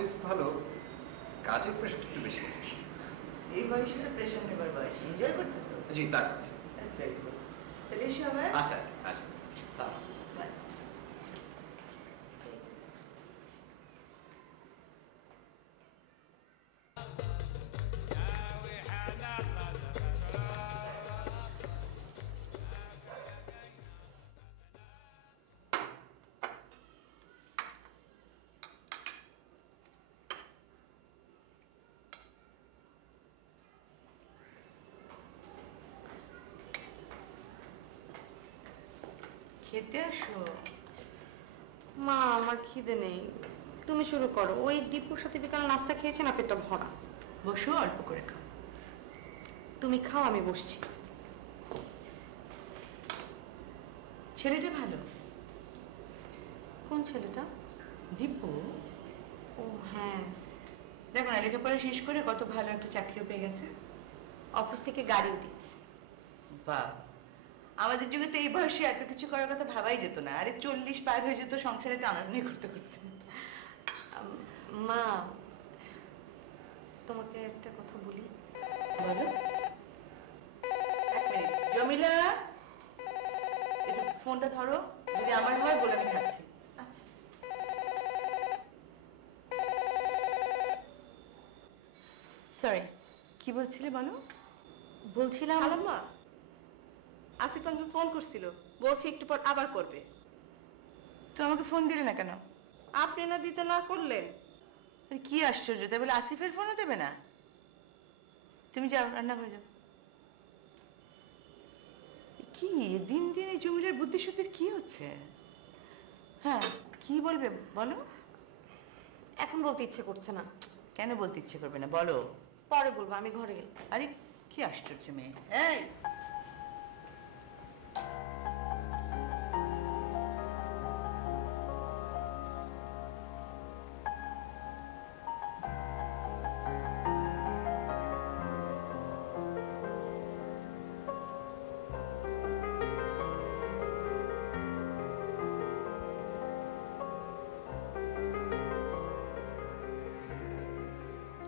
Office ভালো, কাজের pressure একটু বেশি। এই বয়সে তো প্রেশার নেবার বয়স, এনজয় করছে তো? জি, তা করছে। আচ্ছা, তাহলে এসো আবার। আচ্ছা আচ্ছা, সালাম। খেতে আসো। মা, আমার খিদে নেই, তুমি শুরু করো। ওই দীপুর সাথে বিকাল নাস্তা খেয়েছে না, পেটটা ভরা। বসো, অল্প করে খাও। তুমি খাও, আমি বসছি। ছেলেটা ভালো। কোন ছেলেটা? দীপু। ও হ্যাঁ, দেখো না, লেখাপড়া শেষ করে কত ভালো একটা চাকরিও পেয়ে গেছে। অফিস থেকে গাড়িও দিচ্ছে। বাহ, আমাদের যুগে তো এই বয়সে এত কিছু করার কথা ভাবাই যেত না। আরে 40 পার হয়ে যেত সংসারে টানাটানি করতে করতে। মা, তোমাকে একটা কথা বলি। বলো। এক মিনিট, জমিলা, একটু ফোনটা ধরো। যদি আমার হয় বলে আমি খাচ্ছি। আচ্ছা। সরি, কি বলছিলে বলো? বলছিলাম আলাম্মা, আসিফ আঙ্কেল ফোন করছিল, বলছে একটু পর আবার করবে। তো আমাকে ফোন দিলে না কেন? আপনি না দিতে না করলেন। কি আশ্চর্য, তাই বলে আসিফের ফোনও দেবে না? তুমি যাও, রান্না করে যাও। কি দিন দিন এই জমিলার বুদ্ধিশুদ্ধির কি হচ্ছে? হ্যাঁ, কি বলবে বলো। এখন বলতে ইচ্ছে করছে না। কেন বলতে ইচ্ছে করবে না বলো? পরে বলবো, আমি ঘরে গেলাম। আরে কি আশ্চর্য মেয়ে। এই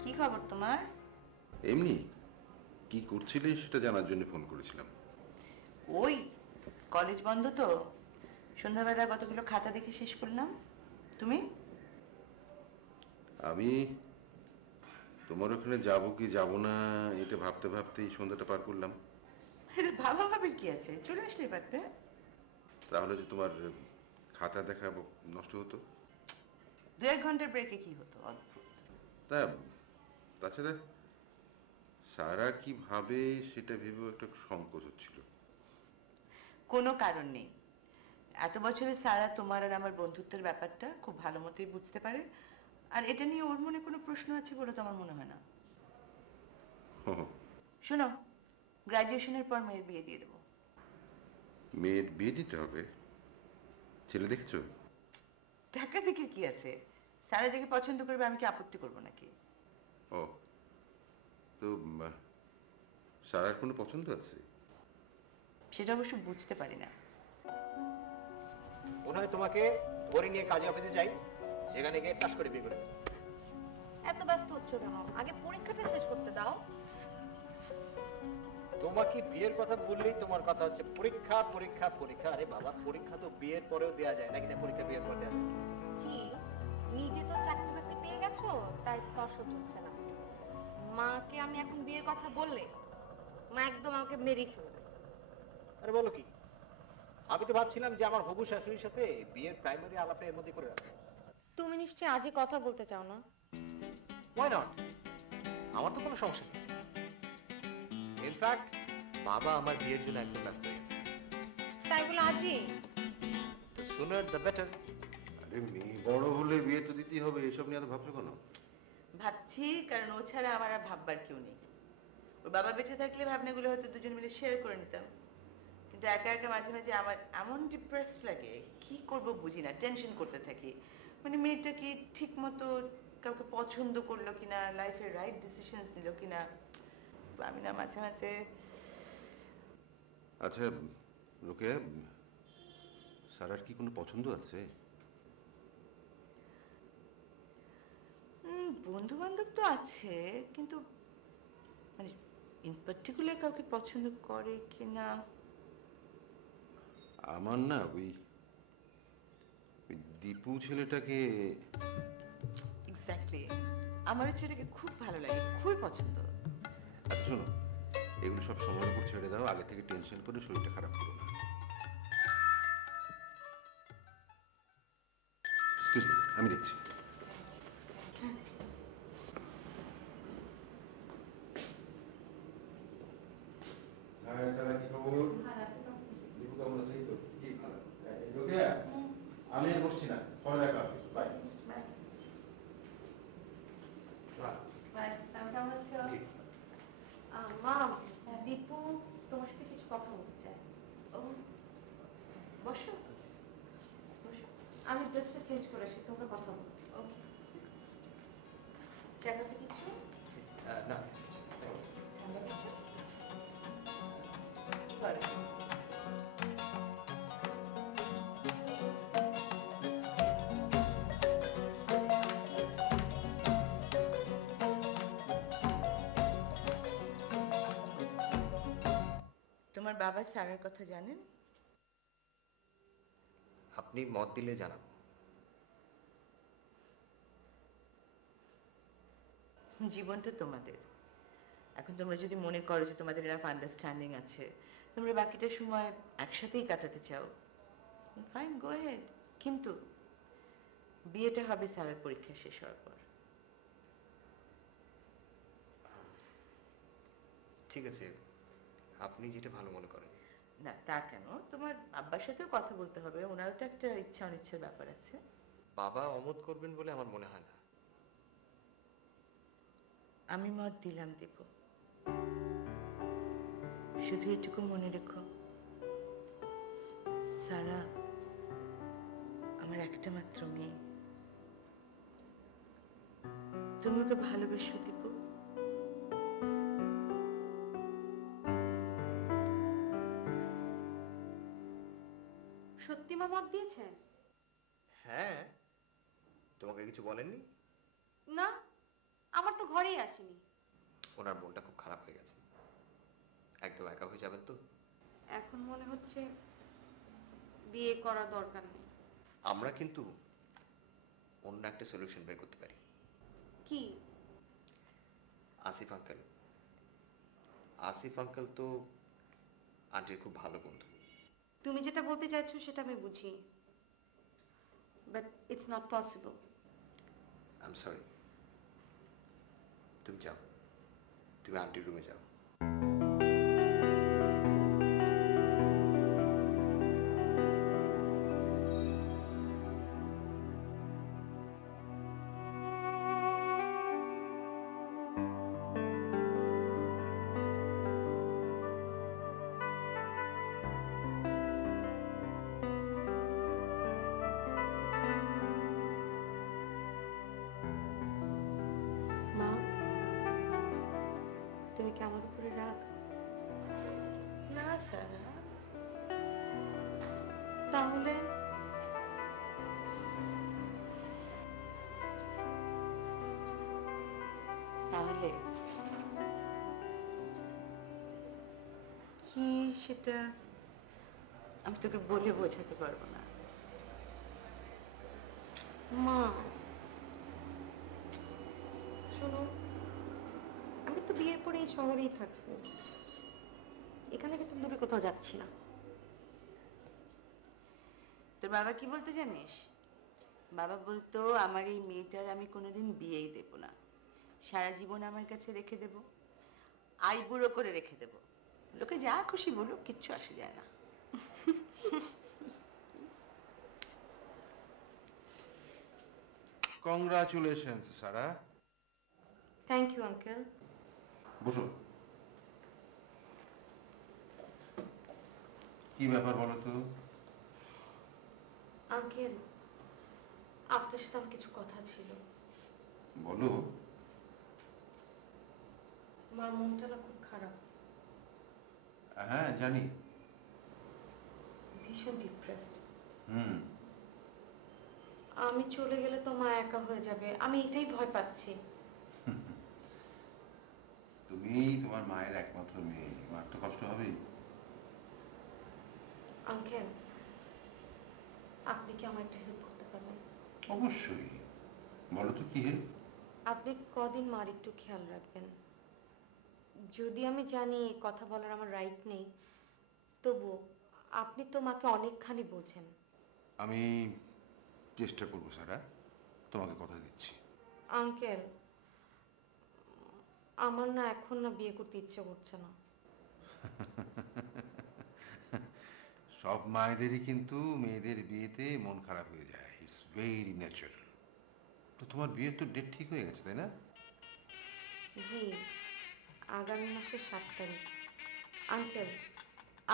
কি খবর তোমার? এমনি কি করছিলে সেটা জানার জন্য ফোন করেছিলাম। ওই কলেজ বন্ধ তো, সন্ধ্যাবেলা কতগুলো খাতা দেখে শেষ করলাম। তুমি? আমি তোমার ওখানে যাব কি যাব না এটা ভাবতে ভাবতেই সন্ধ্যাটা পার করলাম। ভাবা ভাবির কি আছে, চলে আসলে পারতে। তাহলে যে তোমার খাতা দেখা নষ্ট হতো। 2-1 ঘন্টার ব্রেকে কি হতো, অদ্ভুত। তা তাছাড়া সারা কি ভাবে সেটা ভেবেও একটা সংকোচ হচ্ছিল। কোনো কারণ নেই। এত বছরে সারা তোমার আর আমার বন্ধুত্বের ব্যাপারটা খুব ভালো মতোই বুঝতে পারে, আর এটা নিয়ে ওর মনে কোনো প্রশ্ন আছে বলে তো আমার মনে হয় না। শোনো, গ্রাজুয়েশনের পর মেয়ের বিয়ে দিয়ে দেবো। মেয়ের বিয়ে দিতে হবে? ছেলে দেখেছো? দেখা দেখে কি আছে, সারা যাকে পছন্দ করবে আমি কি আপত্তি করবো নাকি? ও, তো সারার কোনো পছন্দ আছে? সেটা অবশ্য বুঝতে পারি না। মনে হয় তোমাকে ধরে নিয়ে কাজে অফিসে যাই, সেখানে গিয়ে টাস করে বিয়ে করে দেব। এত ব্যস্ত হচ্ছ কেন? আগে পরীক্ষাটা শেষ করতে দাও। তোমাকে বিয়ের কথা বললেই তোমার কথা হচ্ছে পরীক্ষা পরীক্ষা পরীক্ষা। আরে বাবা, পরীক্ষা তো বিয়ের পরেও দেওয়া যায় নাকি? না, পরীক্ষা বিয়ের পর দেওয়া যায়? জি, নিজে তো চাকরি বাকরি পেয়ে গেছো, তাই কষ্ট হচ্ছে না। মাকে আমি এখন বিয়ের কথা বললে মা একদম আমাকে মেরেই ফেলবে। আরে বলো কি, আমি তো ভাবছিলাম যে আমার হবু শাশুড়ির সাথে বিয়ের প্রাইমারি আলাপটা এর মধ্যে করে রাখবো। তুমি নিশ্চয়ই আজই কথা বলতে চাও না? Why not? আমার তো কোনো সমস্যা নেই। ইনফ্যাক্ট বাবা আমার বিয়ের জন্য একদম ব্যস্ত হয়ে গেছে। তাই বলে আজই? The sooner the better. আরে মেয়ে বড় হলে বিয়ে তো দিতেই হবে, এসব নিয়ে এত ভাবছো কেন? ভাবছি কারণ ও ছাড়া আমার আর ভাববার কেউ নেই। ওর বাবা বেঁচে থাকলে ভাবনাগুলো হয়তো দুজন মিলে শেয়ার করে নিতাম, কিন্তু একা একা মাঝে মাঝে আমার এমন ডিপ্রেস লাগে, কি করব বুঝি না, টেনশন করতে থাকি। মানে মেয়েটা কি ঠিক মতো কাউকে পছন্দ করলো কিনা, লাইফের রাইট ডিসিশনস নিল কিনা, আমি না মাঝে মাঝে। আচ্ছা রোকেয়া, সারার কি কোনো পছন্দ আছে? বন্ধু বান্ধব তো আছে, কিন্তু মানে ইন পার্টিকুলার কাউকে পছন্দ করে কিনা। আমার না ওই ওই দীপু ছেলেটাকে এক্স্যাক্টলি, আমার ওই ছেলেকে খুব ভালো লাগে, খুবই পছন্দ। আচ্ছা শোনো, এগুলো সব সময়ের উপর ছেড়ে দাও, আগে থেকে টেনশন করে শরীরটা খারাপ করো না। Excuse me, আমি দেখছি। আমি আর বসছি না, পরে দেখা হবে। বাই। মা, দীপু তোমার সাথে কিছু কথা বলতে চায়। ও, বসো বসো। আমি ড্রেসটা চেঞ্জ করে আসি, তোমরা কথা বলো। ওকে, চা কফি কিছু? না, ঠান্ডা কিছু? বলো। তোমার বাবা স্যারের কথা জানেন? আপনি মত দিলে জানাবো। জীবনটা তোমাদের। এখন তোমরা যদি মনে করো যে তোমাদের এনাফ আন্ডারস্ট্যান্ডিং আছে, তোমরা বাকিটা সময় একসাথেই কাটাতে চাও, ফাইন, গো হেড। কিন্তু বিয়েটা হবে স্যারের পরীক্ষা শেষ হওয়ার পর। ঠিক আছে, আপনি যেটা ভালো মনে করেন। না, তা কেন, তোমার আব্বার সাথেও কথা বলতে হবে, ওনারও তো একটা ইচ্ছা অনিচ্ছার ব্যাপার আছে। বাবা অমত করবেন বলে আমার মনে হয় না। আমি মত দিলাম দেব, শুধু এটুকু মনে রেখো, সারা আমার একটা মাত্র মেয়ে। তুমি ওকে ভালোবেসো দীপু। সত্যি মা মত দিয়েছে? হ্যাঁ, তোমাকে কিছু বলেননি? না, আমার তো ঘরেই আসেনি। ওনার মনটা খুব খারাপ হয়ে গেছে, একদম একা হয়ে যাবেন তো। এখন মনে হচ্ছে বিয়ে করা দরকার নেই। আমরা কিন্তু অন্য একটা সলিউশন বের করতে পারি। কি? আসিফ আঙ্কেল। আসিফ আঙ্কেল তো আন্টির খুব ভালো বন্ধু। তুমি যেটা বলতে চাইছো সেটা আমি বুঝি, but it's not possible. I am sorry. তুমি যাও, তুমি আন্টির রুমে যাও। মা, তুমি কি আমার উপরে রাগ? না সারা, তাহলে তাহলে কি সেটা আমি তোকে বলে বোঝাতে পারবো না। মা শোনো, আমি তো বিয়ের পরে এই শহরেই থাকবো, এখানে কিন্তু দূরে কোথাও যাচ্ছি না। তোর বাবা কি বলতো জানিস? বাবা বলতো আমার এই মেয়েটার আমি কোনোদিন বিয়েই দেব না, সারা জীবন আমার কাছে রেখে দেব, আইবুড়ো করে রেখে দেব, লোকে যা খুশি বলুক, কিচ্ছু আসে যায় না। Congratulations Sara. Thank you uncle. বসো। কি ব্যাপার বলো তো? আঙ্কেল, আপনার সাথে আমার কিছু কথা ছিল। বলো। আমার মনটা না খুব খারাপ, হ্যাঁ জানি। ভীষণ ডিপ্রেসড। হুম। আমি চলে গেলে তো মা একা হয়ে যাবে, আমি এটাই ভয় পাচ্ছি। তুমি তোমার মায়ের একমাত্র মেয়ে, মার তো কষ্ট হবেই। আঙ্কেল, আপনি কি আমার একটা হেল্প করতে পারবেন? অবশ্যই, বলো তো কি হেল্প? আপনি কদিন মার একটু খেয়াল রাখবেন। যদি আমি জানি কথা বলার আমার রাইট নেই, তবু আপনি তো মাকে অনেকখানি বোঝেন। আমি চেষ্টা করবো সারা, তোমাকে কথা দিচ্ছি। আঙ্কেল, আমার না এখন না বিয়ে করতে ইচ্ছে করছে না। সব মায়েদেরই কিন্তু মেয়েদের বিয়েতে মন খারাপ হয়ে যায়, ইটস ভেরি ন্যাচারাল। তো তোমার বিয়ের তো ডেট ঠিক হয়ে গেছে, তাই না? জি, আগামী মাসের 7 তারিখ। আঙ্কেল,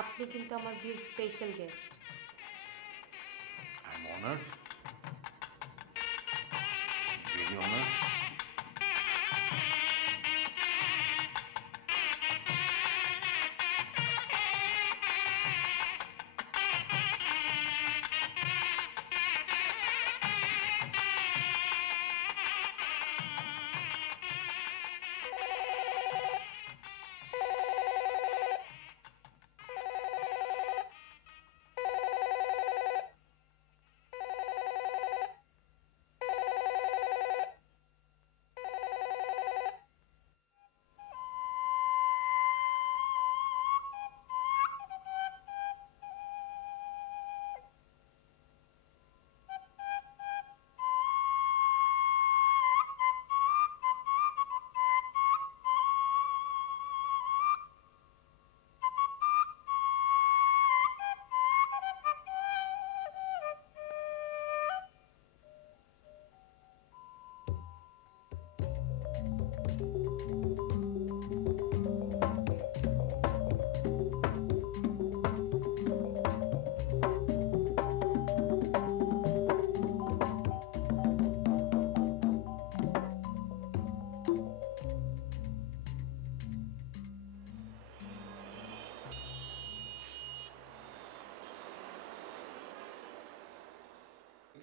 আপনি কিন্তু আমার বিয়ের special guest. I am honoured, very honoured.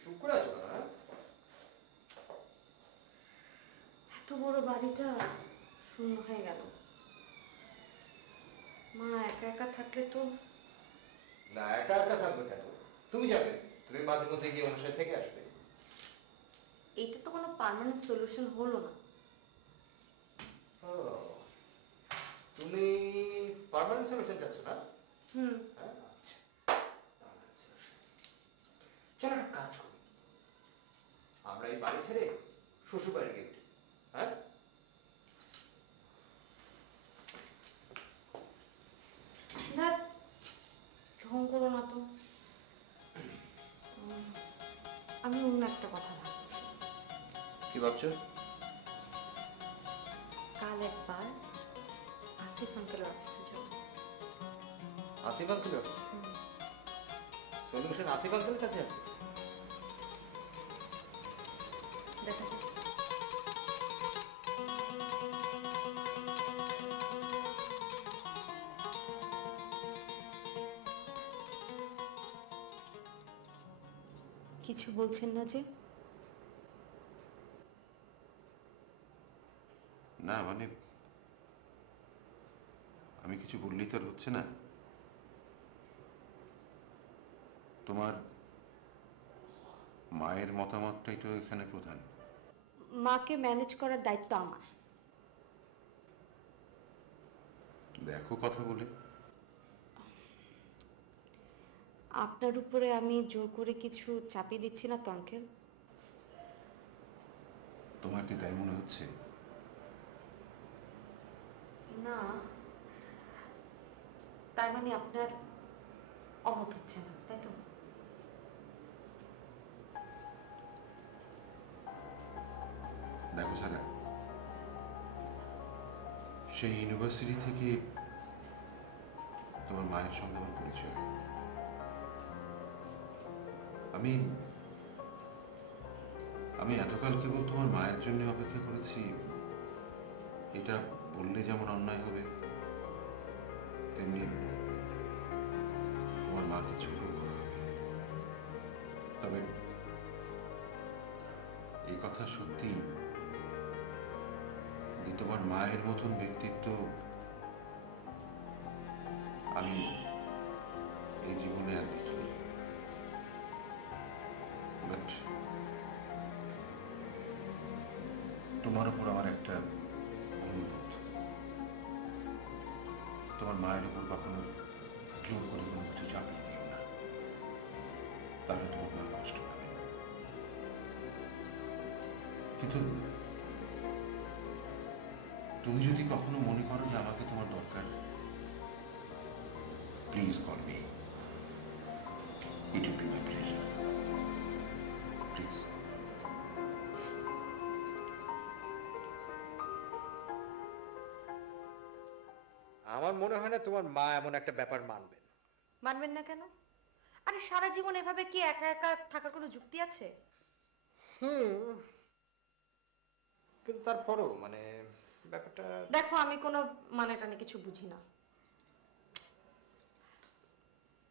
চুপ করে আছো না? এত বড় বাড়িটা শূন্য হয়ে গেল। মা একা একা থাকলে তো। না, একা একা থাকবে কেন? তুমি যাবে, তুমি মাঝে মধ্যে গিয়ে ওনার সাথে থেকে আসবে। এটা তো কোনো পার্মানেন্ট সলিউশন হলো না। ও, তুমি পার্মানেন্ট সলিউশন চাচ্ছ না? হুম। হ্যাঁ, আচ্ছা, permanent solution। চলো একটা কাজ করি, আমরা এই বাড়ি ছেড়ে শ্বশুর বাড়ি গিয়ে উঠি। হ্যাঁ, না, ঢং করো না তো। আমি অন্য একটা কথা ভাবছি। কি ভাবছো? কাল একবার আসিফ আঙ্কেলের অফিসে যাবো। আসিফ আঙ্কেলের অফিস? সলিউশন আসিফ আঙ্কেলের কাছে আছে? দেখা যাক। কিছু বলছেন না যে? না মানে, আমি কিছু বললেই তো আর হচ্ছে না। তোমার মায়ের মতামতটাই তো এখানে প্রধান। মাকে ম্যানেজ করার দায়িত্ব আমার। দেখো কথা বলে। আপনার উপরে আমি জোর করে কিছু চাপিয়ে দিচ্ছি না তো আঙ্কেল? তোমার কি তাই মনে হচ্ছে? না, তার মানে আপনার অমত হচ্ছে না, তাই তো? দেখো সারা, সেই ইউনিভার্সিটি থেকে তোমার মায়ের সঙ্গে আমার পরিচয়। আমি আমি এতকাল কেবল তোমার মায়ের জন্য অপেক্ষা করেছি। এটা বললে যেমন অন্যায় হবে, তেমনি তোমার মাকে ছোট করা হবে। তবে কথা সত্যি যে তোমার মায়ের মতন ব্যক্তিত্ব আমি এই জীবনে আর দেখিনি। বাট তোমার উপর আমার একটা অনুরোধ, তোমার মায়ের উপর কখনো জোর করে কোনো কিছু চাপিয়ে দিও না, তাহলে তোমার মা কষ্ট পাবে। কিন্তু তুমি যদি কখনো মনে করো যে আমাকে তোমার দরকার, please call me, it will be my pleasure, please. আমার মনে হয় না তোমার মা এমন একটা ব্যাপার মানবেন। মানবেন না কেন? আরে সারা জীবন এভাবে কি একা একা থাকার কোনো যুক্তি আছে? কিন্তু তারপরও মানে ব্যাপারটা। দেখো, আমি কোনো মানে টানে কিছু বুঝি না।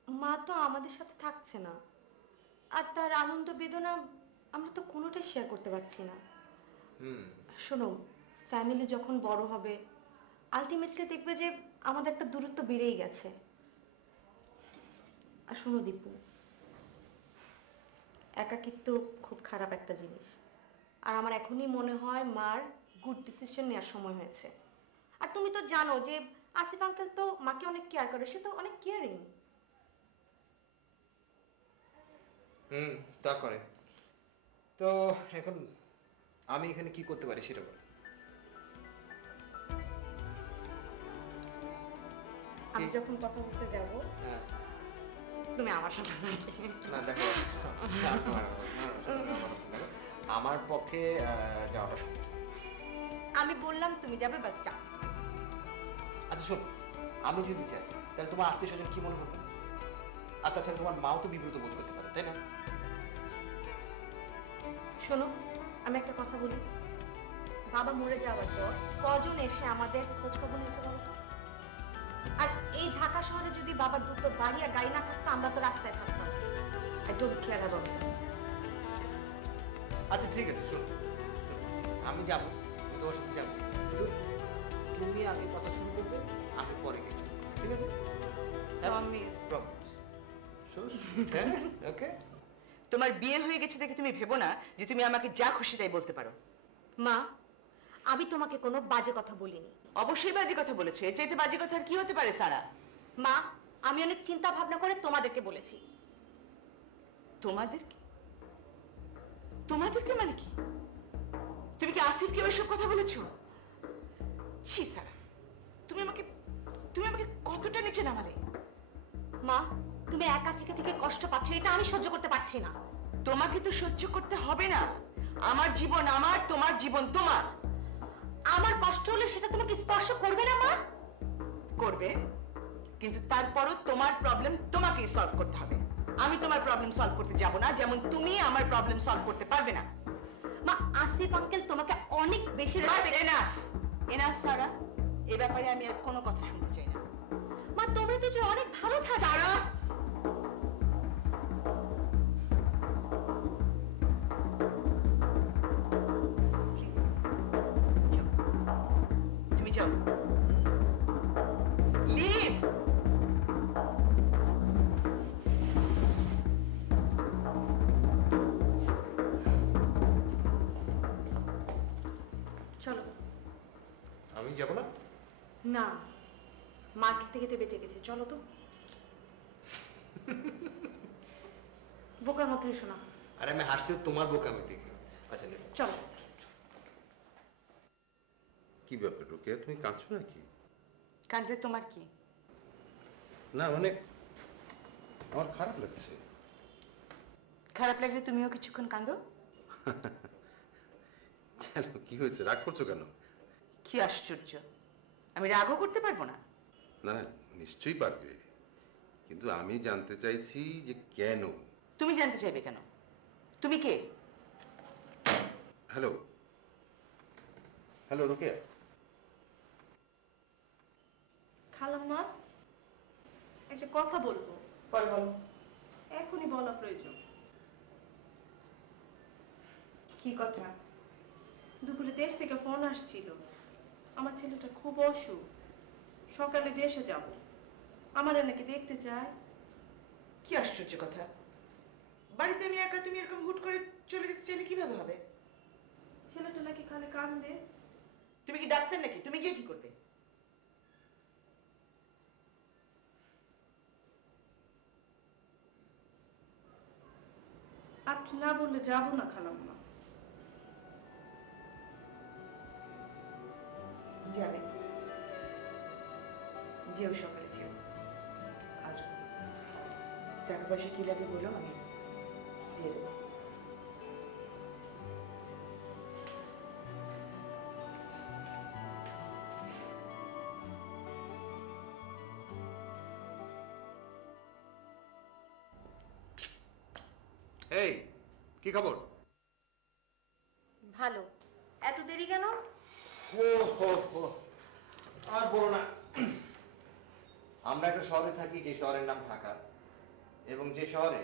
মা তো আমাদের সাথে থাকছে না, আর তার আনন্দ বেদনা আমরা তো কোনোটাই শেয়ার করতে পারছি না। শোনো, ফ্যামিলি যখন বড় হবে আলটিমেটলি দেখবে যে আমাদের একটা দূরত্ব বেড়েই গেছে। আর শোনো দীপু, একাকিত্ব খুব খারাপ একটা জিনিস, আর আমার এখনই মনে হয় মার গুড ডিসিশন নেওয়ার সময় হয়েছে। আর তুমি তো জানো যে আসিফ আঙ্কেল তো মাকে অনেক কেয়ার করে, সে তো অনেক কেয়ারিং। তা করে। তো এখন আমি এখানে কি করতে পারি সেটা বল। আমি যখন কথা বলতে যাব হ্যাঁ, তুমি আমার সাথে না দেখো, আমার পক্ষে যাওয়াটা সম্ভব। আমি বললাম তুমি যাবে, বাস যাও। আচ্ছা শোনো, আমি যদি চাই তাহলে তোমার আত্মীয় স্বজন কি মনে করবে? আর তাছাড়া তোমার মাও তো বিব্রত বোধ করতে পারে, তাই না? শোনো, আমি একটা কথা বলি, বাবা মরে যাওয়ার পর কজন এসে আমাদের খোঁজ খবর নিয়েছে বলতো? আর এই ঢাকা শহরে যদি বাবার দুটো বাড়ি আর গাড়ি না থাকতো, আমরা তো রাস্তায় থাকতাম। I don't care about it. আচ্ছা ঠিক আছে, শোনো, আমি যাবো, আমি তোমার সাথে যাবো, কিন্তু তুমি আগে কথা শুরু করবে, আমি পরে গেছি, ঠিক আছে? প্রমিস। হ্যাঁ, ওকে। তোমার বিয়ে হয়ে গেছে দেখে তুমি ভেবো না যে তুমি আমাকে যা খুশি তাই বলতে পারো। মা, আমি তোমাকে কোনো বাজে কথা বলিনি। অবশ্যই বাজে কথা বলেছো, এর চাইতে বাজে কথা আর কি হতে পারে সারা? মা, আমি অনেক চিন্তা ভাবনা করে তোমাদেরকে বলেছি। তোমাদেরকে? তোমাদেরকে মানে কি? তুমি কি আসিফকে এসব কথা বলেছো? ছি সারা, তুমি আমাকে কতটা নিচে নামালে। মা, তুমি একা থেকে থেকে কষ্ট পাচ্ছ, এটা আমি সহ্য করতে পারছি না। তোমাকে তো সহ্য করতে হবে না। আমার জীবন আমার, তোমার জীবন তোমার। আমার কষ্ট হলে সেটা তোমাকে স্পর্শ করবে না মা? করবে, কিন্তু তারপরও তোমার প্রবলেম তোমাকেই সলভ করতে হবে। আমি তোমার প্রবলেম সলভ করতে যাব না, যেমন তুমি আমার প্রবলেম সলভ করতে পারবে না। মা, আসিফ আঙ্কেল তোমাকে অনেক বেশি এনাফ এনাফ সারা, এ ব্যাপারে আমি আর কোনো কথা শুনতে চাই না। মা, তোমরা তো যে অনেক ভালো থাকো। সারা, তুমি যাও, লিভ। চলো। আমি যাবো না? না, মার্কেট থেকে তো বেঁচে গেছে, চলো তো। বোকার মতো এসো না। আর আমি হাসছি তোমার বোকামি দেখে। আচ্ছা নে। চলো। কি ব্যাপার রোকেয়া, তুমি কাঁদছো নাকি? কাঁদলে তোমার কি? না মানে আমার খারাপ লাগছে। খারাপ লাগলে তুমিও কিছুক্ষণ কাঁদো। কেন, কি হয়েছে, রাগ করছো কেন? কি আশ্চর্য, আমি রাগও করতে পারবো না? না না, নিশ্চয়ই পারবে, কিন্তু আমি জানতে চাইছি যে কেন। তুমি জানতে চাইবে কেন? তুমি কে? Hello hello Rokeya. খালাম্মা, একটা কথা বলবো। বল বল। এখনই বলা প্রয়োজন। কি কথা? দুপুরে দেশ থেকে ফোন আসছিল, আমার ছেলেটা খুব অসুখ, সকালে দেশে যাব, আমার নাকি দেখতে চায়। কি আশ্চর্য কথা, বাড়িতে আমি একা, তুমি এরকম হুট করে চলে যেতে চাইলে কিভাবে হবে? ছেলেটা নাকি খালি কান্দে। তুমি কি ডাক্তার নাকি? তুমি গিয়ে কি করবে? আপনি না বললে যাবো না খালাম্মা। যাবে, যেও, সকালে যেও। আর টাকা পয়সা কি লাগে বলো, আমি দিয়ে দেবো। এই কি খবর? ভালো। এত দেরি কেন? আর বলো না, আমরা একটা শহরে থাকি যে শহরের নাম ঢাকা, এবং যে শহরে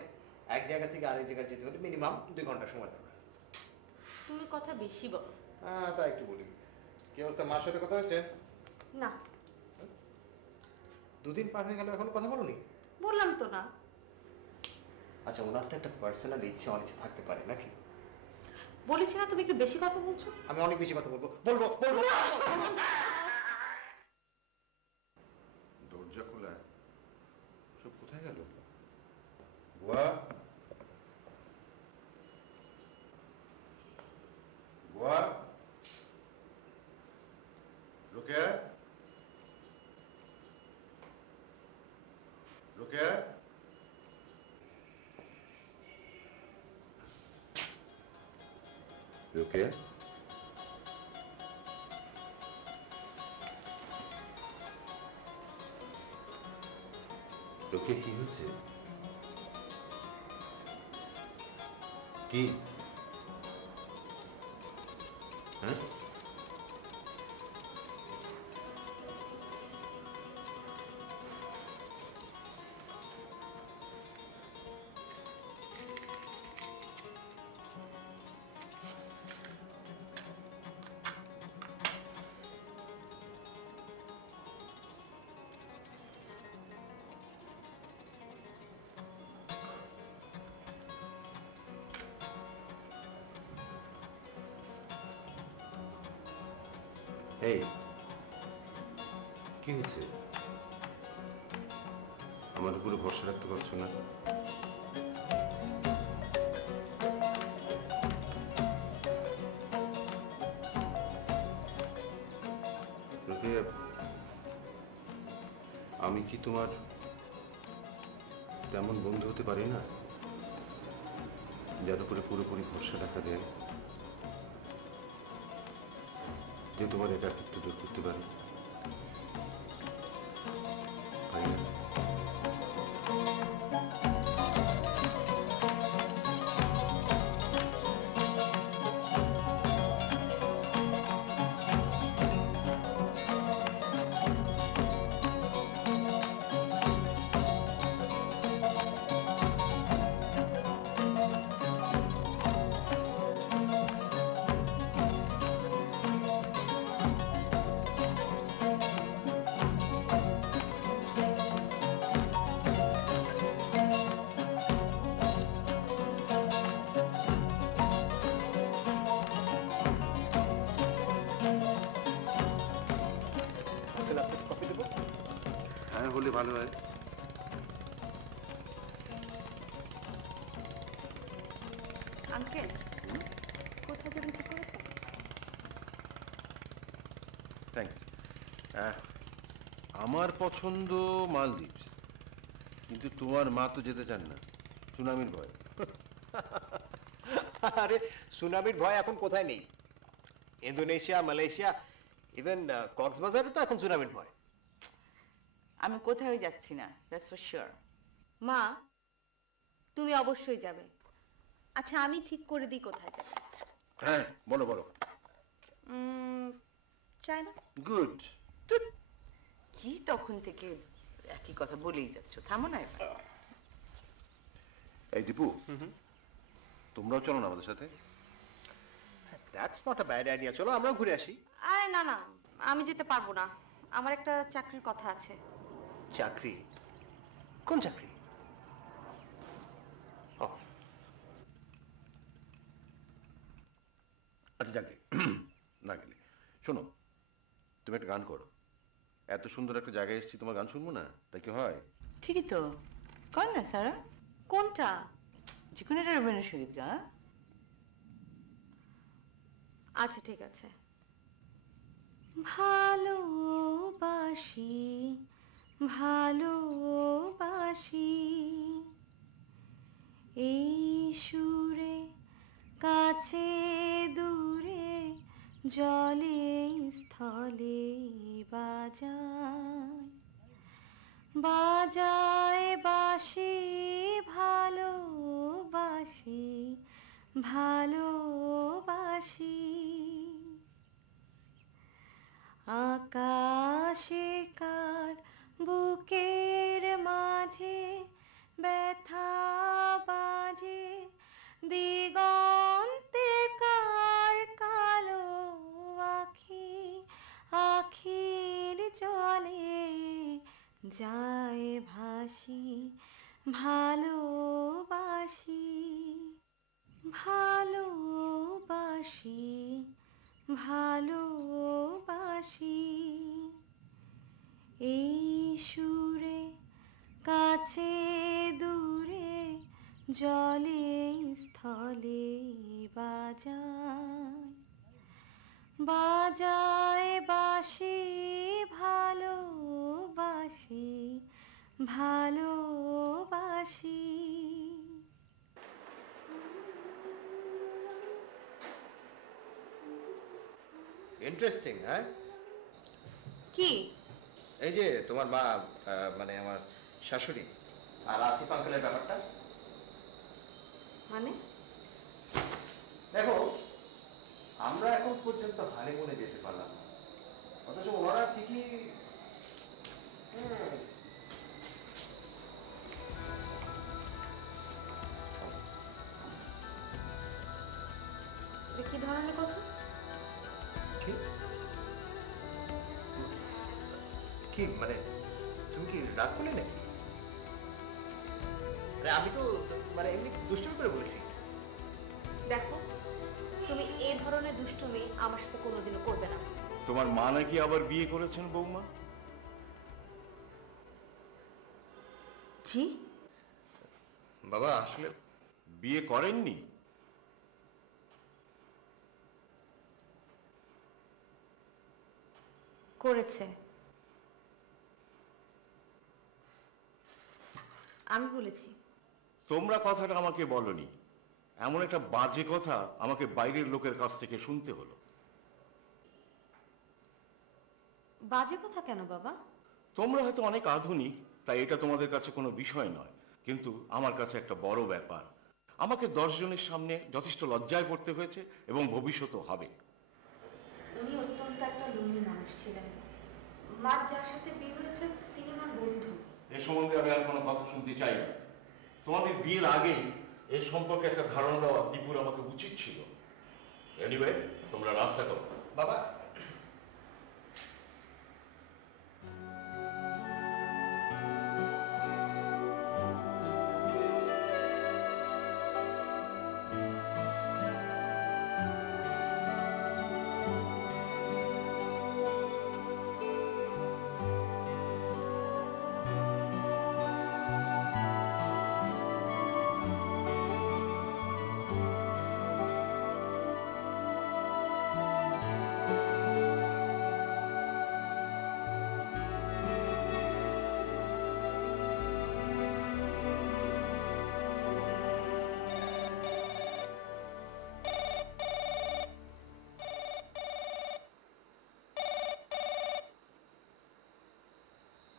এক জায়গা থেকে আরেক জায়গায় যেতে হলে মিনিমাম 2 ঘন্টা সময় দরকার। তুমি কথা বেশি বলো। হ্যাঁ, তা একটু বলি। কি অবস্থা, মার সাথে কথা হয়েছে? না, 2 দিন পার হয়ে গেল, এখনো কথা বলোনি? বললাম তো না। আচ্ছা, ওনার তো একটা পার্সোনাল ইচ্ছে অনিচ্ছে থাকতে পারে নাকি? বলেছি না তুমি একটু বেশি কথা বলছো। আমি অনেক বেশি কথা বলবো বলবো বলবো। দরজা খোলা, সব কোথায় গেল? বুয়া, বুয়া, রোকেয়া, রোকেয়া। রোকেয়া, রোকেয়া, কি হচ্ছে? কি? হ্যাঁ, এই কি হচ্ছে? আমার উপরে ভরসা রাখতে পারছো না? রোকেয়া, আমি কি তোমার তেমন বন্ধু হতে পারি না যার উপরে পুরোপুরি ভরসা রাখা যায়, যে তোমার একাকিত্ব দূর করতে পারে? পারি না? হ্যাঁ, হলে ভালো হয়। আঙ্কেল, কোথায় যাবেন ঠিক করেছেন? থ্যাঙ্কস। আমার পছন্দ মালদ্বীপস, কিন্তু তোমার মা তো যেতে চান না, সুনামির ভয়। আরে, সুনামির ভয় এখন কোথায় নেই? ইন্দোনেশিয়া, মালয়েশিয়া, ইভেন কক্সবাজারে তো এখন সুনামির ভয়। আমি কোথাও যাচ্ছি না, দ্যাটস ফর শিওর। মা, তুমি অবশ্যই যাবে। আচ্ছা, আমি ঠিক করে দিই কোথায় যাবে। হ্যাঁ, বলো বলো। চায়না। গুড। কি তখন থেকে একই কথা বলেই যাচ্ছ, থামো না এবার। এই দীপু, তোমরাও চলো না আমাদের সাথে? That's not a bad idea, চলো আমরাও ঘুরে আসি। আরে না না, আমি যেতে পারবো না, আমার একটা চাকরির কথা আছে। চাকরি? কোন চাকরি? ও আচ্ছা যাকে না গেলে শোনো, তুমি একটা গান করো। এত সুন্দর একটা জায়গায় এসেছি, তোমার গান শুনবো না? তাই কি হয়? ঠিকই তো, কর না সারা, কোনটা? যে কোনো একটা রবীন্দ্রসঙ্গীত গা। আচ্ছা ঠিক আছে। ভালোবাসি ভালোবাসি এই সুরে, কাছে দূরে, জলে স্থলে বাজায় বাজায় বাঁশি, ভালোবাসি ভালোবাসি। আকাশে কার বুকের মাঝে ব্যথা বাজে, দিগন্তে কার কালো আখি, আখির জলে যায় ভাসি, ভালোবাসি ভালোবাসি ভালোবাসি এই সুরে, কাছে দূরে, জলে স্থলে বাজায় বাজায় বাঁশি, ভালোবাসি ভালোবাসি। ইন্টারেস্টিং, হ্যাঁ? কি? এই যে তোমার মা, মানে আমার শাশুড়ি আর আসিফ আঙ্কেলের ব্যাপারটা। মানে? দেখো, আমরা এখন পর্যন্ত হানিমুনে যেতে পারলাম না, অথচ ওনারা ঠিকই এটা কি ধরনের কথা? কি কি মানে, তুমি কি রাগ করলে নাকি? আরে আমি তো মানে এমনি দুষ্টুমি করে বলেছি। দেখো, তুমি এই ধরনের দুষ্টুমি আমার সাথে কোনোদিনও করবে না। তোমার মা নাকি আবার বিয়ে করেছেন বৌমা? জি? বাবা আসলে বিয়ে করেননি? করেছে। আমি বলেছি। তোমরা কথাটা আমাকে বলনি, এমন একটা বাজে কথা আমাকে বাইরের লোকের কাছ থেকে শুনতে হলো। বাজে কথা কেন বাবা? তোমরা হয়তো অনেক আধুনিক, তাই এটা তোমাদের কাছে কোনো বিষয় নয়, কিন্তু আমার কাছে একটা বড় ব্যাপার। আমাকে 10 জনের সামনে যথেষ্ট লজ্জায় পড়তে হয়েছে এবং ভবিষ্যতেও হবে। উনি অত্যন্ত একটা লোভী মানুষ ছিলেন। মা যার সাথে বিয়ে করেছেন তিনি আমার বন্ধু। এ সম্বন্ধে আমি আর কোনো কথা শুনতে চাই না। তোমাদের বিয়ের আগে এ সম্পর্কে একটা ধারণা দেওয়া দীপুর আমাকে উচিত ছিল। এনিওয়ে, তোমরা রাস্তা করো। বাবা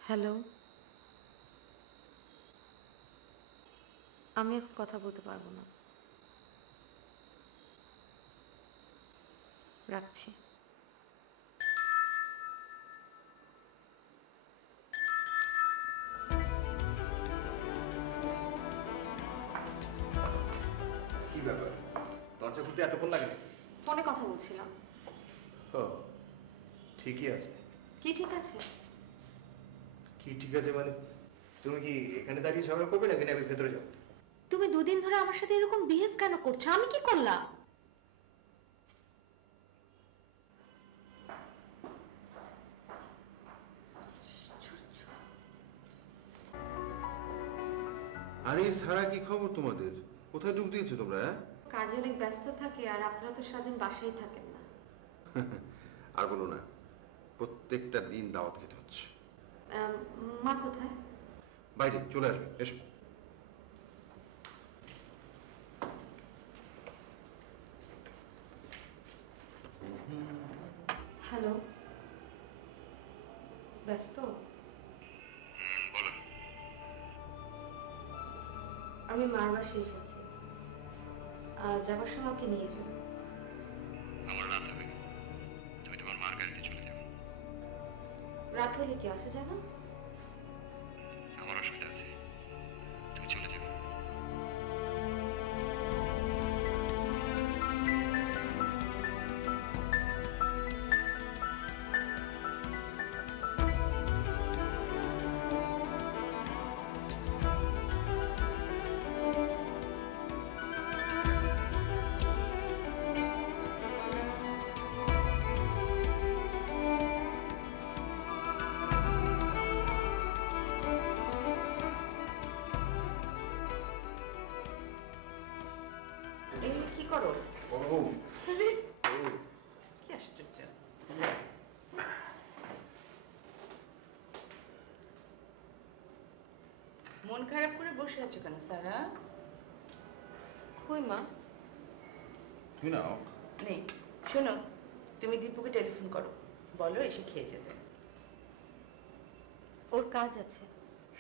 হ্যালো, আমি এখন কথা বলতে পারবো না, রাখছি। কি ব্যাপার, দরজা খুলতে এতক্ষণ লাগে নাকি? ফোনে কথা বলছিলাম। ও ঠিকই আছে। কি ঠিক আছে? কি ঠিক আছে মানে তুমি কি এখানে দাঁড়িয়ে ঝগড়া করবে নাকি আমি ভেতরে যাবো? তুমি দুদিন ধরে আমার সাথে এরকম বিহেভ কেন করছো? আমি কি করলাম? আরে সারা, কি খবর তোমাদের? কোথায় ডুব দিয়েছো তোমরা? কাজে অনেক ব্যস্ত থাকে, আর আপনারা তো সারাদিন বাসায় থাকেন না। আর বলো না, প্রত্যেকটা দিন দাওয়াত খেতে হচ্ছে। মা কোথায়? বাইরে চলে আসবে, এসো। হ্যালো, ব্যস্ত? আমি মার বাসায় এসেছি, যাবার সময় ওকে নিয়ে যাবো। আমার রাত হবে, তুমি তোমার মার গাড়িতে চলে যাও। রাত হলে কি আসা যায় না? আমার অসুবিধা আছে, তুমি চলে যাও। এই কি করো? ও, কি আশ্চর্য! মন খারাপ করে বসে আছো কেন সারা? কই মা? তুমি নাও। নেই, শোনো, তুমি দীপুকে টেলিফোন করো, বলো এসে খেয়ে যেতে। ওর কাজ আছে।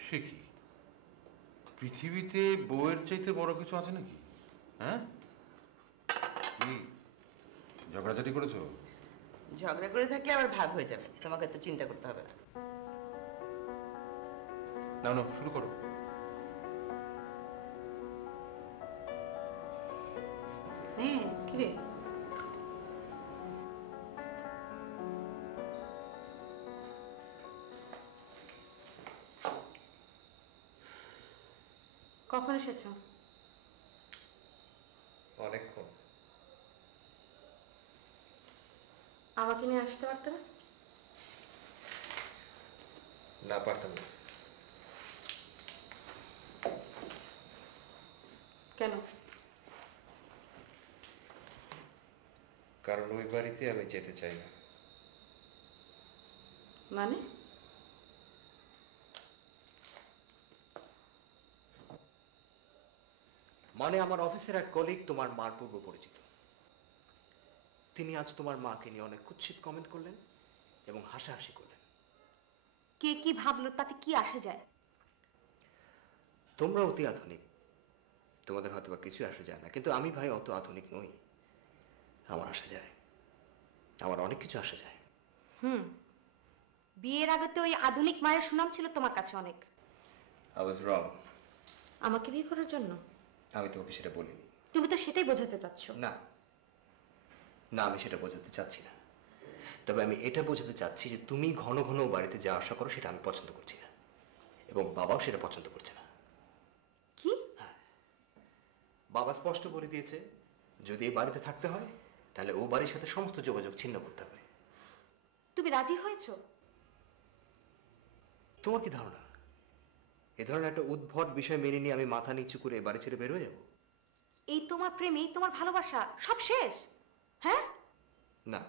সে কি, পৃথিবীতে বউয়ের চাইতে বড় কিছু আছে নাকি? হ্যাঁ, কি ঝগড়াঝাটি করেছো? ঝগড়া করে থাকলে আবার ভাগ হয়ে যাবে, তোমাকে তো চিন্তা করতে হবে না। নাও নাও, শুরু করো। হ্যাঁ, কি রে? কখন এসেছো? অনেকক্ষণ। আমাকে নিয়ে আসতে পারতে না? না, পারতাম না। কেন? কারণ ওই বাড়িতে আমি যেতে চাই না। মানে? মানে আমার অফিসের এক কলিগ তোমার মার পূর্ব পরিচিত। তিনি আজ তোমার মাকে নিয়ে অনেক কুৎসিত কমেন্ট করলেন এবং হাসাহাসি করলেন। কে কি ভাবলো তাতে কি আসে যায়? তোমরা অতি আধুনিক, তোমাদের হয়তো বা কিছু আসে যায় না, কিন্তু আমি ভাই অত আধুনিক নই। আমার আসা যায়, আমার অনেক কিছু আসা যায়। বিয়ের আগে তো ওই আধুনিক মায়ের সুনাম ছিল তোমার কাছে অনেক। I was wrong. আমাকে বিয়ে করার জন্য? আমি তোমাকে সেটা বলিনি। তুমি তো সেটাই বোঝাতে চাচ্ছ। না না, আমি সেটা বোঝাতে চাচ্ছি না। তবে আমি এটা বোঝাতে চাচ্ছি যে তুমি ঘন ঘন ও বাড়িতে যাওয়া আসা করো, সেটা আমি পছন্দ করছি না, এবং বাবাও সেটা পছন্দ করছে না। কি? বাবা স্পষ্ট বলে দিয়েছে, যদি এই বাড়িতে থাকতে হয় তাহলে ও বাড়ির সাথে সমস্ত যোগাযোগ ছিন্ন করতে হবে। তুমি রাজি হয়েছো? তোমার কি ধারণা এ ধরনের একটা উদ্ভট বিষয় মেনে নিয়ে আমি মাথা নিচু করে বাড়ি ছেড়ে বের হয়ে যাব? এই তোমার প্রেম, এই তোমার ভালোবাসা সব শেষ? হ্যাঁ? না,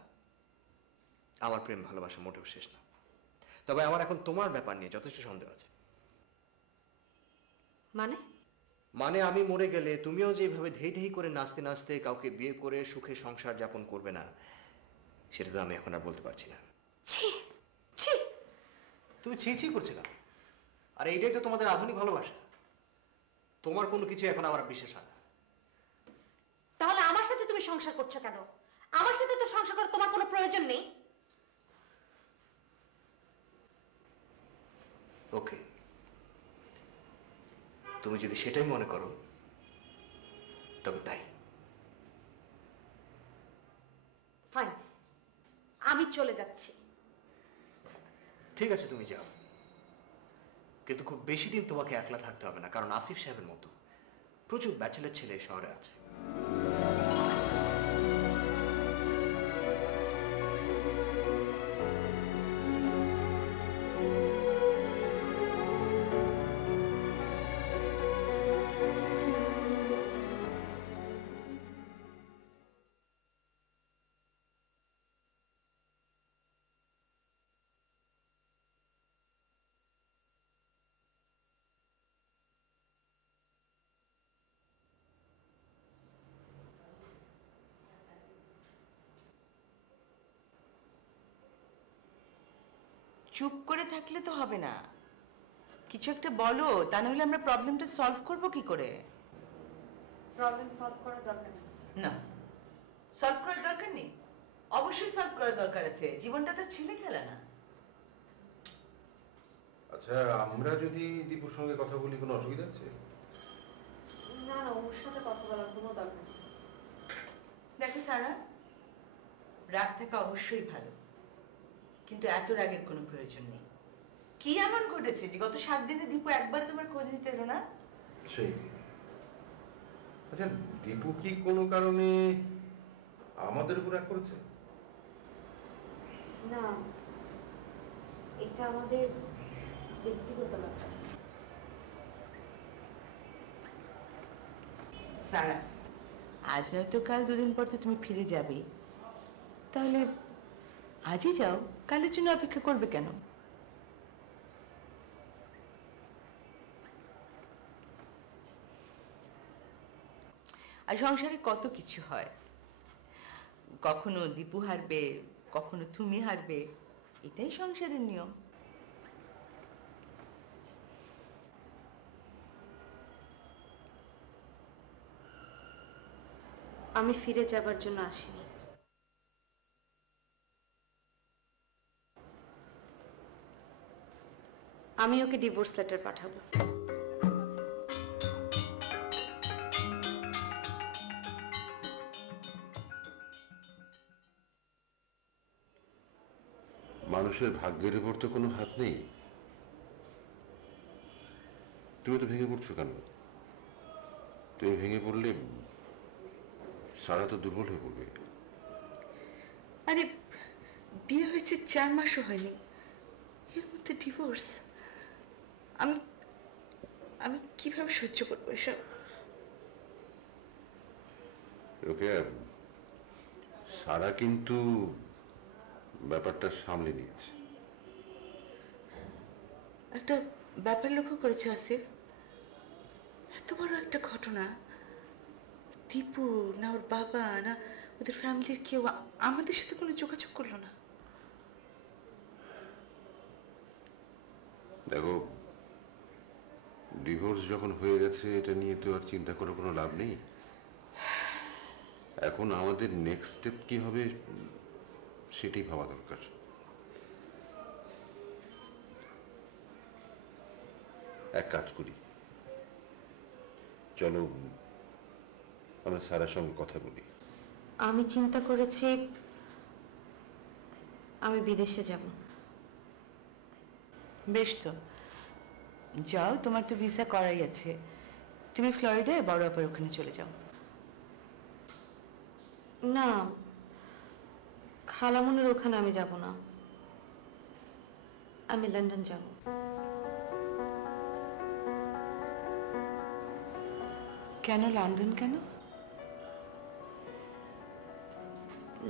আমার প্রেম ভালোবাসা মোটেও শেষ না। তবে আমার এখন তোমার ব্যাপার নিয়ে যথেষ্ট সন্দেহ আছে। মানে? মানে আমি মরে গেলে তুমিও যেভাবে ধেই ধেই করে নাচতে নাচতে কাউকে বিয়ে করে সুখে সংসার যাপন করবে না, সেটা তো আমি এখন আর বলতে পারছি না। ছি ছি! তুমি ছি ছি করছো কেন? আর এইটাই তো তোমাদের আধুনিক ভালোবাসা। তোমার কোনো কিছু এখন আমার বিশ্বাস হয় না। তাহলে আমার সাথে তুমি সংসার করছো কেন? আমার সাথে তো সংসার করার তোমার কোনো প্রয়োজন নেই। ওকে, তুমি যদি সেটাই মনে করো তবে তাই। চলে যাচ্ছি। ঠিক আছে, তুমি যাও, কিন্তু খুব বেশি দিন তোমাকে একলা থাকতে হবে না, কারণ আসিফ সাহেবের মতো প্রচুর ব্যাচেলর ছেলে এই শহরে আছে। চুপ করে থাকলে তো হবে না, কিছু একটা বলো, তা নাহলে আমরা প্রবলেমটা সলভ করব কি করে? প্রবলেম সলভ করার দরকার নেই। না, সলভ করার দরকার নেই, অবশ্যই সলভ করার দরকার আছে, জীবনটা তো ছেলে খেলা না। আচ্ছা, আমরা যদি দীপুর সঙ্গে কথা বলি কোনো অসুবিধা আছে? না না, ওর সাথে কথা বলার কোনো দরকার নেই। দেখো সারা, রাগ থাকা অবশ্যই ভালো, কিন্তু এত রাগের কোনো প্রয়োজন নেই। কি এমন ঘটেছে যে গত 7 দিনে দীপু একবার তোমার খোঁজ নিতে এলো না? সেই, আচ্ছা দীপু কি কোনো কারণে আমাদের উপর রাগ করেছে? না, এটা আমাদের ব্যক্তিগত ব্যাপার। সারা, আজ নয়তো কাল 2 দিন পর তো তুমি ফিরে যাবে, তাহলে আজই যাও, কালের জন্য অপেক্ষা করবে কেন? আর সংসারে কত কিছু হয়, কখনো দীপু হারবে, কখনো তুমি হারবে, এটাই সংসারের নিয়ম। আমি ফিরে যাবার জন্য আসিনি। আমি ওকে ডিভোর্স লেটার পাঠাবো। মানুষের ভাগ্যের উপর তো কোনো হাত নেই। তুমি তো ভেঙে পড়ছো কেন? তুমি ভেঙে পড়লে সারা তো দুর্বল হয়ে পড়বে। আরে, বিয়ে হয়েছে 4 মাসও হয়নি, এর মধ্যে ডিভোর্স? আমি আমি কিভাবে সহ্য করবো এসব? ওকে, সারা কিন্তু ব্যাপারটা সামলে নিয়েছে। একটা ব্যাপার লক্ষ্য করেছে আসিফ, এত বড় একটা ঘটনা, দীপু না ওর বাবা না ওদের ফ্যামিলির কেউ আমাদের সাথে কোনো যোগাযোগ করলো না। দেখো, ডিভোর্স যখন হয়ে গেছে এটা নিয়ে তো আর চিন্তা করার কোনো লাভ নেই। এখন আমাদের নেক্সট স্টেপ কি হবে সেটাই ভাবা দরকার। এক কাজ করি, চলো আমরা সারার সঙ্গে কথা বলি। আমি চিন্তা করেছি আমি বিদেশে যাব। বেশ তো, যাও, তোমার তো ভিসা করাই আছে, তুমি ফ্লোরিডায় বড় আপার ওখানে চলে যাও। না, খালামুনির ওখানে আমি যাব না, আমি লন্ডন যাব। কেন লন্ডন কেন?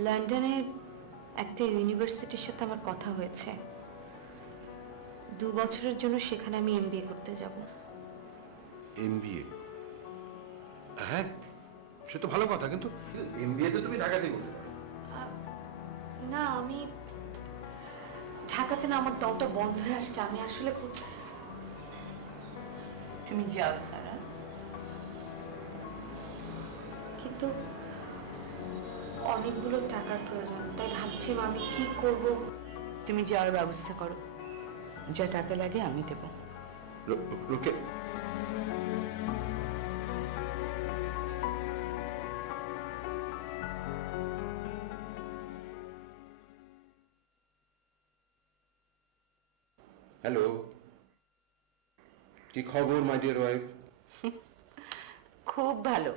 লন্ডনে একটা ইউনিভার্সিটির সাথে আমার কথা হয়েছে, 2 বছরের জন্য সেখানে আমি এমবিএ করতে যাব। এমবিএ? হ্যাঁ, সে তো ভালো কথা, কিন্তু এমবিএ তো তুমি ঢাকাতেই করতে পারো। না, আমি ঢাকাতে না, আমার দমটা বন্ধ হয়ে আসছে, আমি আসলে খুব। তুমি যাও সারা, কিন্তু অনেকগুলো টাকার প্রয়োজন, তাই ভাবছি আমি কি করব। তুমি যাওয়ার ব্যবস্থা করো, যা টাকা লাগে আমি দেবো। রোকে, হ্যালো, কি খবর মাই ডিয়ার ওয়াইফ? খুব ভালো।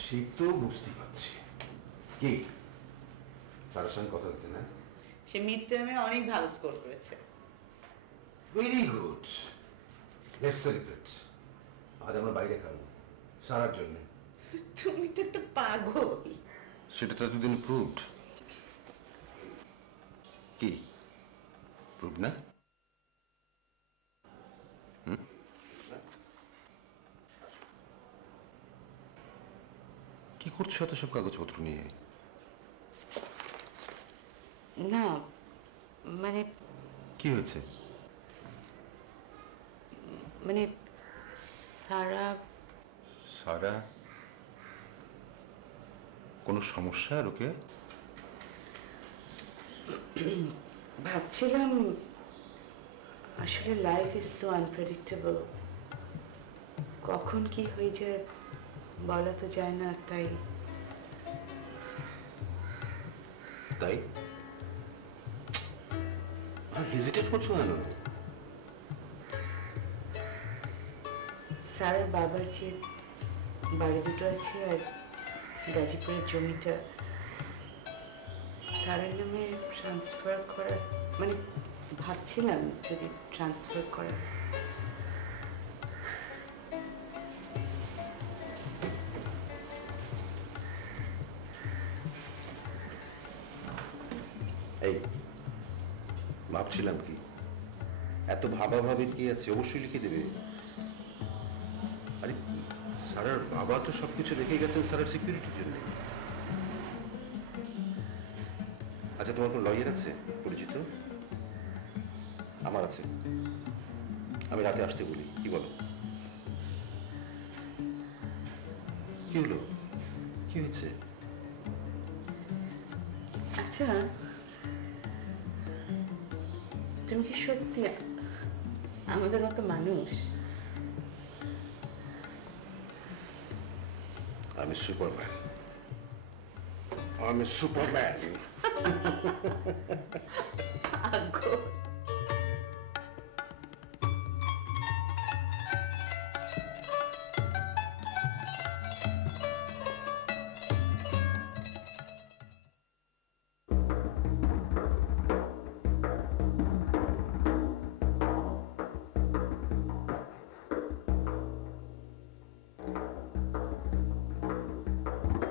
সে তো বুঝতে পারছি। কি স্যারের সঙ্গে কথা হচ্ছে না? সে মিড টার্মে অনেক ভালো স্কোর করেছে। Very good, let's celebrate. আজ আমরা বাইরে খাবো সারার জন্য। তুমি তো একটা পাগল। সেটা তো এতদিন প্রুভড। কি প্রুভ না? কি করছো এত সব কাগজপত্র নিয়ে? না মানে কি হয়েছে? মানে সারা সারা কোনো সমস্যা রোকে? ভাবছিলাম আসলে লাইফ ইজ সো আনপ্রেডিক্টেবল, কখন কি হয়ে যায় বলা তো যায় না। তাই তাই হেজিটেট করছো কেন? স্যারের বাবার যে বাড়ি দুটো আছে আর গাজীপুরের জমিটা স্যারের নামে ট্রান্সফার করার, মানে ভাবছিলাম যদি ট্রান্সফার করার। এই ভাবছিলাম কি, এত ভাবাভাবির কি আছে? অবশ্যই লিখে দেবে। আরে স্যারের বাবা তো সবকিছু রেখে গেছেন স্যারের সিকিউরিটির জন্য। আচ্ছা, তোমার কোনো লয়ার আছে পরিচিত? আমার আছে, আমি রাতে আসতে বলি, কি বলো? কি হলো, কি হয়েছে? আচ্ছা, তুমি কি সত্যি আমাদের মতো মানুষ? আমি সুপারম্যান, আমি সুপারম্যান।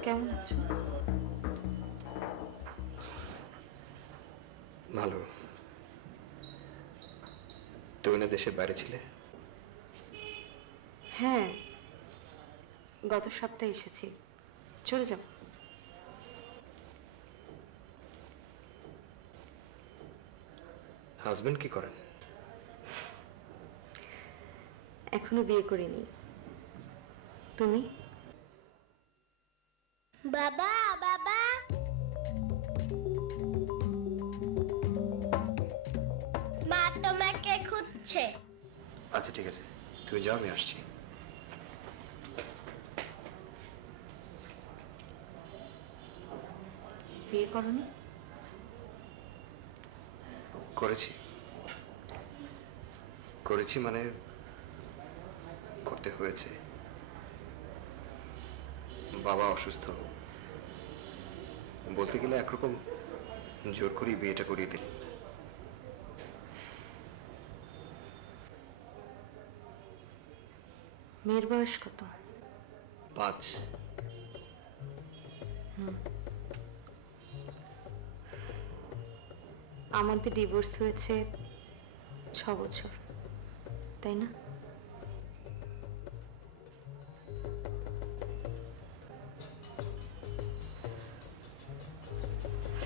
কেমন আছো? ভালো। তুমি না দেশের বাইরে ছিলে? হ্যাঁ, গত সপ্তাহে এসেছি। চলে যাও। হাজবেন্ড কি করেন? এখনো বিয়ে করিনি। তুমি? বাবা বাবা, মা তোমাকে খুঁজছে। আচ্ছা ঠিক আছে, তুমি যাও, আমি আসছি। বিয়ে করনি? করেছি, করেছি মানে করতে হয়েছে। বাবা অসুস্থ, বলতে গেলে একরকম জোর করেই বিয়েটা করিয়ে দিল। মেয়ের বয়স কত? 5। আমাদের ডিভোর্স হয়েছে 6 বছর, তাই না?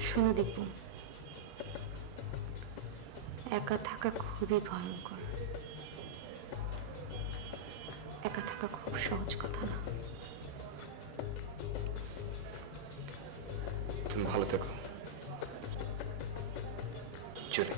শোনো দীপু, একা থাকা খুবই ভয়ঙ্কর। একা থাকা খুব সহজ কথা না। তুমি ভালো থেকো, চলে।